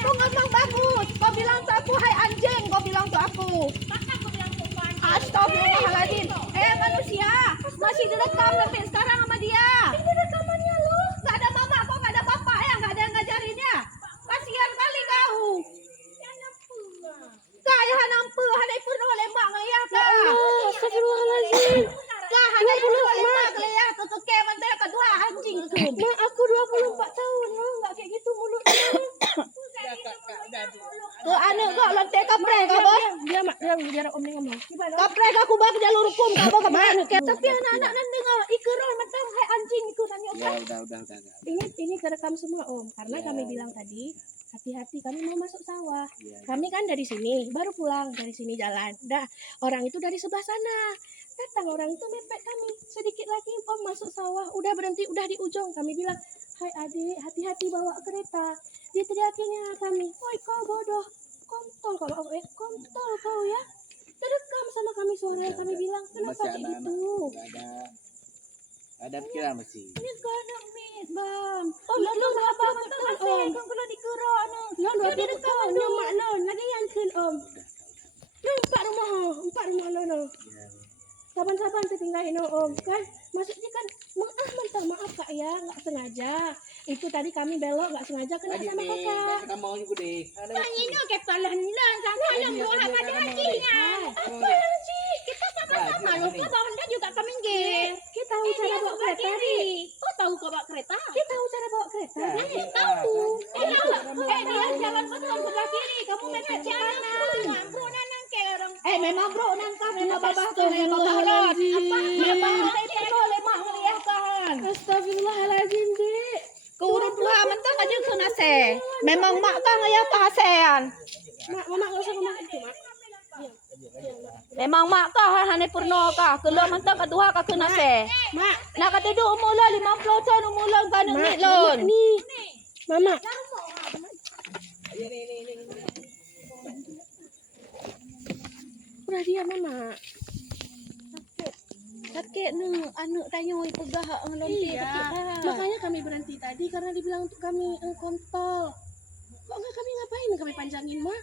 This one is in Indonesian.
Aku ngomong bagus. Kau bilang tuh aku, hai anjing. Kau bilang tuh aku. Astagfirullahaladzim. Manusia. Masih direkam sampai sekarang sama dia. Ini rekamannya lu. Gak ada mama kok, gak ada bapak ya. Gak ada yang ngajarinnya. Kasihan kali kau. Kaya hanampu. Hanai purno lemak ngeliat. Ya Allah. Astagfirullahaladzim. Kah hanai purno lemak ngeliat. Tutup keman teh kedua anjing. Ma aku 24 tahun. Gak kayak gitu mulutnya. Ke ane kok lontek kaprek kabo. Biar om ni ngomong. Kaprek aku bak jalur hukum kabo kemana. Tapi anak-anak nan dengar ikror macam hai anjing itu tanya apa? Udah. Ini terekam semua om karena kami bilang tadi hati-hati kami mau masuk sawah. Kami kan dari sini baru pulang dari sini jalan. Dah orang itu dari sebelah sana. Datang orang itu mepet kami. Sedikit lagi om masuk sawah. Udah berhenti udah di ujung. Kami bilang, "Hai adik, hati-hati bawa kereta." Dia teriakinya kami, "Oi kau bodoh, kontol kau, kontol kau ya." Terekam sama kami suara kami bilang, "Kenapa kayak gitu?" Ada pikiran masih. Ini kena mit bang. Oh lu berapa betul om? Kau kalau dikira anu. Lu direkam nyamak lu, lagi yang kun om. Lu empat rumah lu. Saban-saban tertinggalin om kan. Maksudnya kan maaf kak ya, nggak sengaja. Itu tadi kami belok nggak sengaja kena sama kakak. Kita mau juga deh. Tanya kepalan sana yang buah pada hajinya. Apa haji? Kita sama-sama lu ke bawah juga kami nggih. Kita tahu cara bawa kereta nih. Kau tahu kau bawa kereta? Kita tahu cara bawa kereta. Tahu. Dia jalan betul sebelah kiri. Kamu mepet kanan. Bro nanang ke orang. Memang bro nangkah memang babah tuh memang baharot. Apa? Memang boleh mak ngeliatkan. Astagfirullahaladzim, Dik. Kurang tua mentah aja kena se. Memang mak kah ngeliat kasean. Mama enggak usah ngomong itu, Mak. Memang mak kah hane purno kah keluar mentah kedua kah kena se. Mak, nak kata duk umur 50 tahun umur kan ni lon. Mama. Udah dia mama. Sakit nu anu tanyo pegah ngelonti sakit. Makanya kami berhenti tadi karena dibilang untuk kami kontol. Kok enggak kami ngapain? Kami panjangin mah.